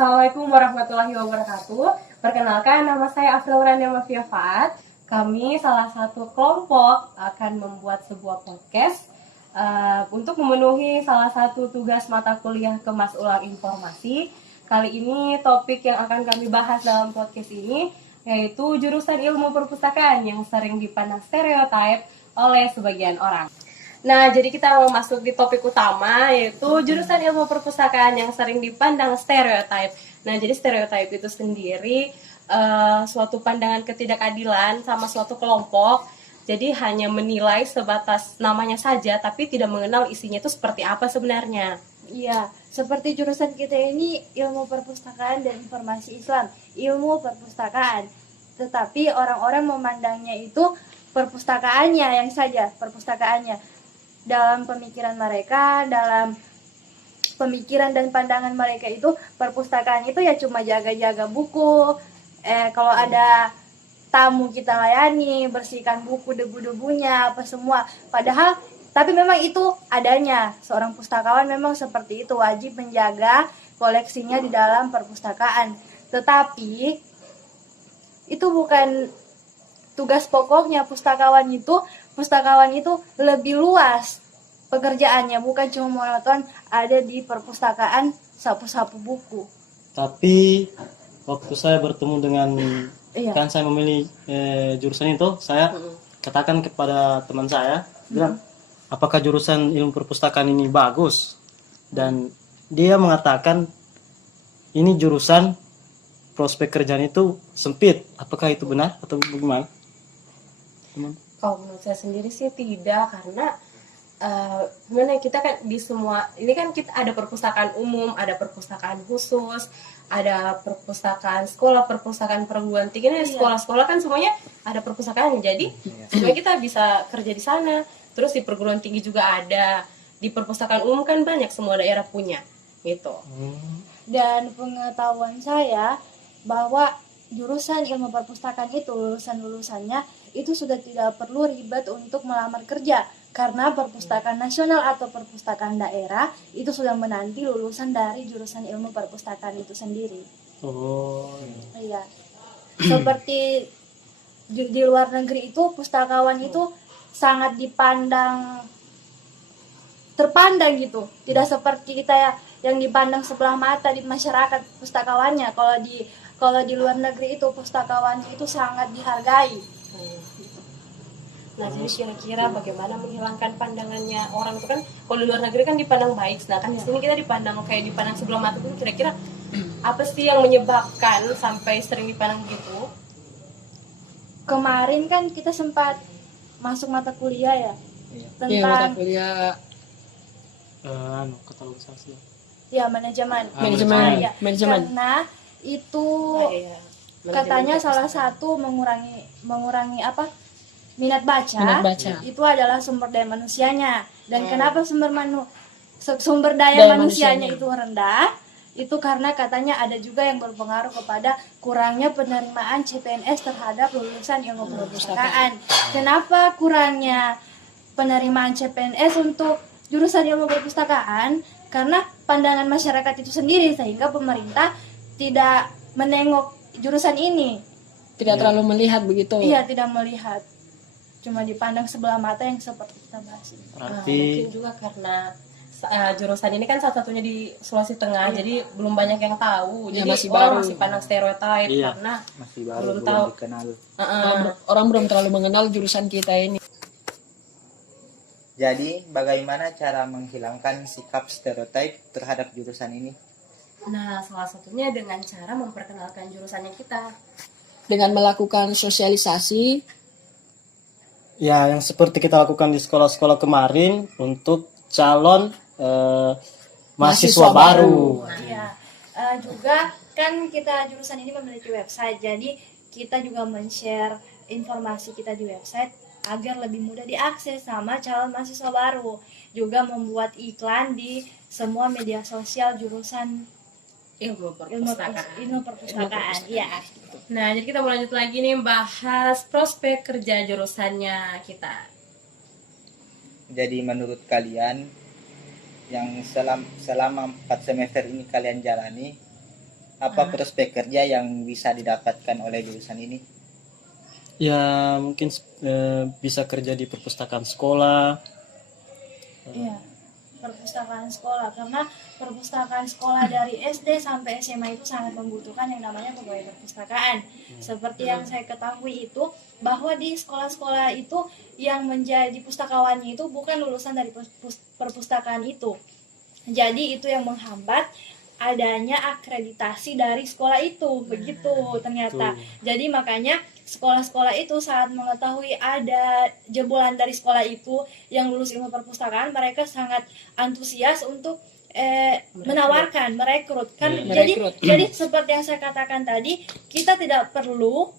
Assalamualaikum warahmatullahi wabarakatuh. Perkenalkan, nama saya Afril Rania Mafiafat. Kami salah satu kelompok akan membuat sebuah podcast untuk memenuhi salah satu tugas mata kuliah Kemas Ulang Informasi. Kali ini topik yang akan kami bahas dalam podcast ini yaitu jurusan ilmu perpustakaan yang sering dipandang stereotip oleh sebagian orang. Nah, jadi kita mau masuk di topik utama yaitu jurusan ilmu perpustakaan yang sering dipandang stereotip. Nah, jadi stereotip itu sendiri suatu pandangan ketidakadilan sama suatu kelompok. Jadi hanya menilai sebatas namanya saja, tapi tidak mengenal isinya itu seperti apa sebenarnya. Iya, seperti jurusan kita ini ilmu perpustakaan dan informasi Islam, ilmu perpustakaan. Tetapi orang-orang memandangnya itu perpustakaannya yang saja, perpustakaannya. Dalam pemikiran mereka, dalam pemikiran dan pandangan mereka itu perpustakaan itu ya cuma jaga-jaga buku. Kalau ada tamu kita layani, bersihkan buku debu-debunya apa semua. Padahal tapi memang itu adanya. Seorang pustakawan memang seperti itu, wajib menjaga koleksinya di dalam perpustakaan. Tetapi itu bukan tugas pokoknya pustakawan itu lebih luas pekerjaannya, bukan cuma monoton ada di perpustakaan sapu-sapu buku. Tapi waktu saya bertemu dengan kan saya memilih jurusan itu, saya katakan kepada teman saya, bilang, apakah jurusan ilmu perpustakaan ini bagus? Dan dia mengatakan ini jurusan prospek kerjaan itu sempit. Apakah itu benar atau bagaimana? Kalau menurut saya sendiri sih tidak, karena gimana kita kan di semua ini kan kita ada perpustakaan umum, ada perpustakaan khusus, ada perpustakaan sekolah, perpustakaan perguruan tinggi. Sekolah-sekolah kan semuanya ada perpustakaan, jadi semuanya kita bisa kerja di sana. Terus di perguruan tinggi juga ada, di perpustakaan umum kan banyak, semua daerah punya gitu. Dan pengetahuan saya bahwa jurusan ilmu perpustakaan itu lulusannya itu sudah tidak perlu ribet untuk melamar kerja, karena perpustakaan nasional atau perpustakaan daerah itu sudah menanti lulusan dari jurusan ilmu perpustakaan itu sendiri. Iya. Seperti di luar negeri itu pustakawan itu sangat terpandang gitu. Tidak seperti kita yang dipandang sebelah mata di masyarakat pustakawannya. Kalau di luar negeri itu pustakawannya itu sangat dihargai. Nah, jadi kira-kira bagaimana menghilangkan pandangannya orang itu kan, kalau di luar negeri kan dipandang baik, sedangkan di sini kita dipandang sebelah mata itu. Kira-kira apa sih yang menyebabkan sampai sering dipandang gitu? Kemarin kan kita sempat masuk mata kuliah ya, tentang mata kuliah katalogisasi. Ya, manajemen. Karena itu katanya salah satu mengurangi minat baca. Itu adalah sumber daya manusianya. Dan kenapa sumber daya manusianya itu rendah? Itu karena katanya ada juga yang berpengaruh kepada kurangnya penerimaan CPNS terhadap lulusan ilmu perpustakaan. Kenapa kurangnya penerimaan CPNS untuk jurusan ilmu perpustakaan? Karena pandangan masyarakat itu sendiri, sehingga pemerintah tidak menengok jurusan ini. Tidak terlalu melihat begitu. Iya, tidak melihat. Cuma dipandang sebelah mata yang seperti kita bahas ini. Mungkin juga karena jurusan ini kan salah satunya di Sulawesi Tengah, jadi belum banyak yang tahu. Jadi masih pandang stereotip karena masih baru, belum tahu. Dikenal. Orang belum terlalu mengenal jurusan kita ini. Jadi, bagaimana cara menghilangkan sikap stereotip terhadap jurusan ini? Nah, salah satunya dengan cara memperkenalkan jurusannya kita. Dengan melakukan sosialisasi. Ya, yang seperti kita lakukan di sekolah-sekolah kemarin untuk calon mahasiswa baru. Iya, juga kan kita jurusan ini memiliki website, jadi kita juga men-share informasi kita di website agar lebih mudah diakses sama calon mahasiswa baru. Juga membuat iklan di semua media sosial jurusan ilmu perpustakaan. Iya. Nah, jadi kita mau lanjut lagi nih bahas prospek kerja jurusannya kita. Jadi menurut kalian yang selama 4 semester ini kalian jalani, Apa prospek kerja yang bisa didapatkan oleh jurusan ini? Ya mungkin bisa kerja di perpustakaan sekolah. Iya, perpustakaan sekolah, karena perpustakaan sekolah dari SD sampai SMA itu sangat membutuhkan yang namanya pegawai perpustakaan. Seperti yang saya ketahui itu bahwa di sekolah-sekolah itu yang menjadi pustakawannya itu bukan lulusan dari perpustakaan itu. Jadi itu yang menghambat adanya akreditasi dari sekolah itu, begitu ternyata. Jadi makanya sekolah-sekolah itu saat mengetahui ada jebolan dari sekolah itu yang lulus ilmu perpustakaan, mereka sangat antusias untuk menawarkan, merekrut kan. Jadi seperti yang saya katakan tadi, kita tidak perlu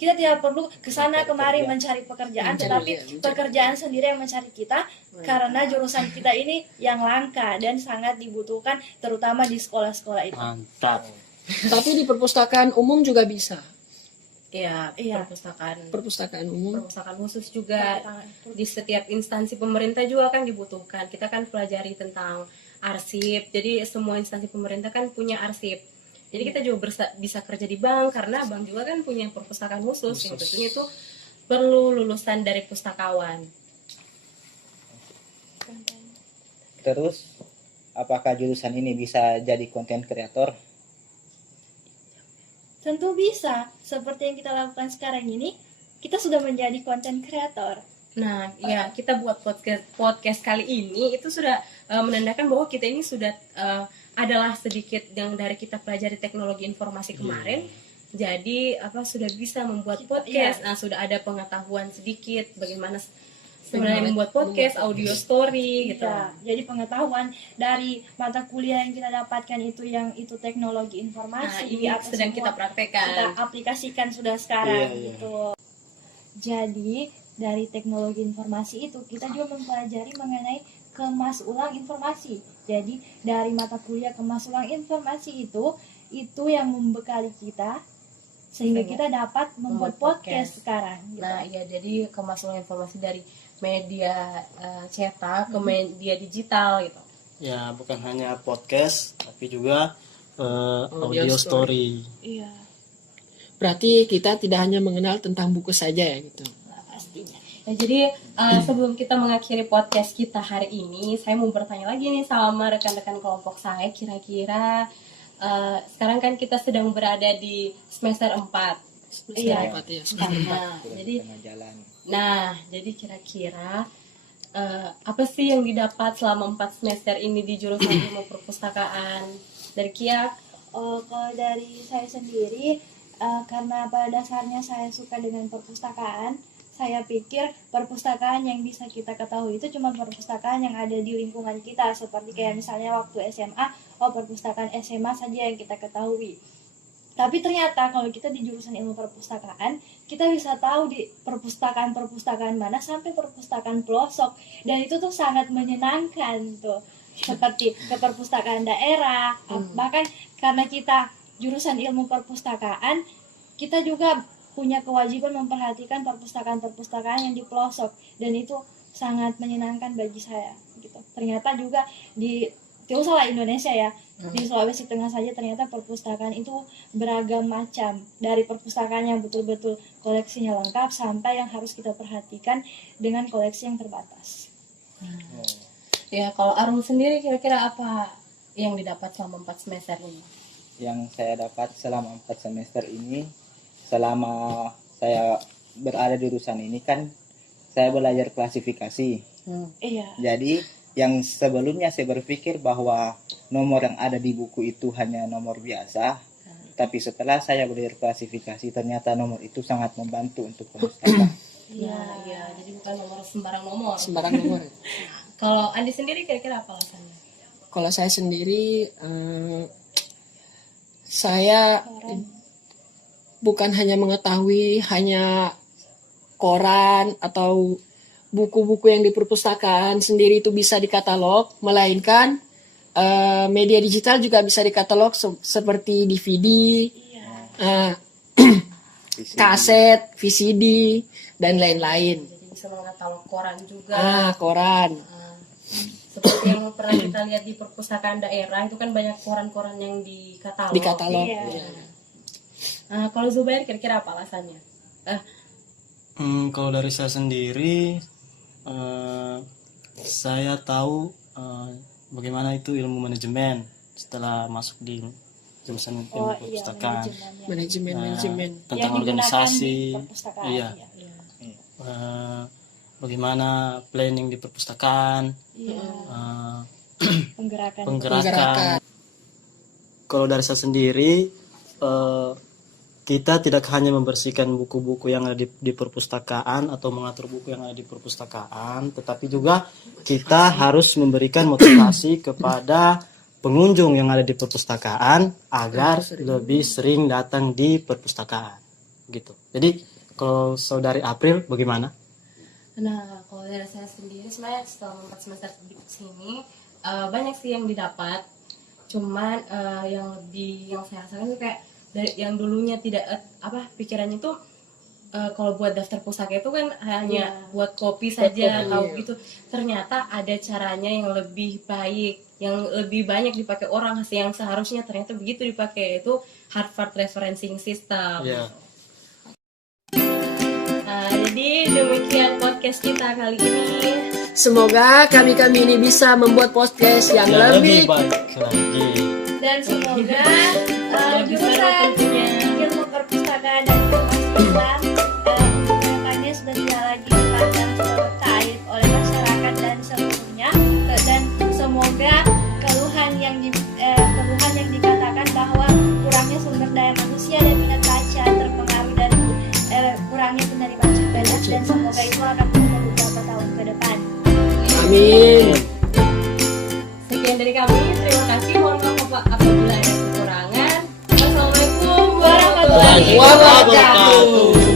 kita tidak perlu kesana kemari mencari pekerjaan, tetapi pekerjaan sendiri yang mencari kita, karena jurusan kita ini yang langka dan sangat dibutuhkan terutama di sekolah-sekolah itu. Mantap. Tapi di perpustakaan umum juga bisa. Iya, Iya. Perpustakaan umum. perpustakaan khusus juga di setiap instansi pemerintah juga kan dibutuhkan. Kita kan pelajari tentang arsip, jadi semua instansi pemerintah kan punya arsip. Jadi kita juga bisa kerja di bank, karena bank juga kan punya perpustakaan khusus yang tentunya itu perlu lulusan dari pustakawan. Terus, apakah jurusan ini bisa jadi konten kreator? Tentu bisa, seperti yang kita lakukan sekarang ini, kita sudah menjadi konten kreator. Nah, ya kita buat podcast kali ini itu sudah menandakan bahwa kita ini sudah adalah sedikit yang dari kita pelajari teknologi informasi kemarin. Jadi sudah bisa membuat podcast. Nah, sudah ada pengetahuan sedikit bagaimana sebenarnya membuat podcast, audio story gitu. Ya, jadi pengetahuan dari mata kuliah yang kita dapatkan itu teknologi informasi. Ini sedang kita praktekkan. Kita aplikasikan sudah sekarang gitu. Jadi dari teknologi informasi itu kita juga mempelajari mengenai kemas ulang informasi. Jadi dari mata kuliah kemas ulang informasi itu yang membekali kita sehingga kita dapat membuat podcast sekarang. Gitu. Nah, ya jadi kemas ulang informasi dari media cetak ke media digital gitu. Ya bukan hanya podcast tapi juga audio story. Iya. Berarti kita tidak hanya mengenal tentang buku saja ya gitu. Pastinya. Nah, jadi sebelum kita mengakhiri podcast kita hari ini, saya mau bertanya lagi nih sama rekan-rekan kelompok saya, kira-kira sekarang kan kita sedang berada di semester 4. Iya. Jadi kira-kira apa sih yang didapat selama 4 semester ini di jurusan ilmu perpustakaan dari Kia? Kalau dari saya sendiri, karena pada dasarnya saya suka dengan perpustakaan, saya pikir perpustakaan yang bisa kita ketahui itu cuma perpustakaan yang ada di lingkungan kita, seperti kayak misalnya waktu SMA, perpustakaan SMA saja yang kita ketahui. Tapi ternyata kalau kita di jurusan ilmu perpustakaan, kita bisa tahu di perpustakaan-perpustakaan mana sampai perpustakaan pelosok, dan itu tuh sangat menyenangkan tuh. Seperti ke perpustakaan daerah, bahkan karena kita jurusan ilmu perpustakaan, kita juga punya kewajiban memperhatikan perpustakaan-perpustakaan yang di pelosok, dan itu sangat menyenangkan bagi saya gitu. Ternyata juga tidak usahlah Indonesia ya, di Sulawesi Tengah saja ternyata perpustakaan itu beragam macam, dari perpustakaan yang betul-betul koleksinya lengkap sampai yang harus kita perhatikan dengan koleksi yang terbatas. Ya, kalau Arung sendiri kira-kira apa yang didapat selama 4 semester ini? Yang saya dapat selama 4 semester ini, selama saya berada di jurusan ini kan saya belajar klasifikasi. Iya. Jadi yang sebelumnya saya berpikir bahwa nomor yang ada di buku itu hanya nomor biasa, tapi setelah saya belajar klasifikasi ternyata nomor itu sangat membantu untuk perpustakaan. Iya, jadi bukan nomor sembarang nomor. Sembarang nomor. Kalau Andi sendiri kira-kira apa alasannya? Kalau saya sendiri, saya bukan hanya mengetahui hanya koran atau buku-buku yang di perpustakaan sendiri itu bisa dikatalog, melainkan media digital juga bisa dikatalog seperti DVD, kaset, VCD, dan lain-lain. Jadi bisa mengatalog koran juga. Koran. Seperti yang pernah kita lihat di perpustakaan daerah itu kan banyak koran-koran yang di katalog. Di katalog. Iya. Kalau Zubair kira-kira apa alasannya? Kalau dari saya sendiri, saya tahu bagaimana itu ilmu manajemen setelah masuk di jurusan ilmu perpustakaan. Manajemen. Tentang Yang digunakan organisasi, di perpustakaan, iya. iya. Bagaimana planning di perpustakaan, Iya. Penggerakan. penggerakan. Kalau dari saya sendiri, kita tidak hanya membersihkan buku-buku yang ada di perpustakaan atau mengatur buku yang ada di perpustakaan, tetapi juga kita harus memberikan motivasi kepada pengunjung yang ada di perpustakaan agar lebih sering datang di perpustakaan, gitu. Jadi kalau saudari April bagaimana? Nah, kalau dari saya sendiri sebenarnya setelah 4 semester di sini banyak sih yang didapat. Cuman yang saya rasakan itu kayak dari yang dulunya tidak pikirannya tuh kalau buat daftar pusaka itu kan hanya buat kopi saja atau gitu. Ternyata ada caranya yang lebih baik, yang lebih banyak dipakai orang yang seharusnya ternyata begitu dipakai, itu Harvard Referencing System. Yeah. Jadi demikian podcast kita kali ini. Semoga kami-kami ini bisa membuat podcast yang lebih baik lagi. Dan semoga Lebih seru jurusan tentunya. ilmu perpustakaan dan informasi Islam kedepannya sudah tidak lagi dipandang stereotip oleh masyarakat dan seluruhnya, dan semoga keluhan yang dikatakan bahwa kurangnya sumber daya manusia dan minat baca terpengaruh dari kurangnya penerimaan pajak, dan semoga itu akan berubah beberapa tahun ke depan. Amin. Sekian dari kami, terima kasih. Mohon maaf apabila ada kekurangan. Wassalamualaikum warahmatullahi Wabarakatuh.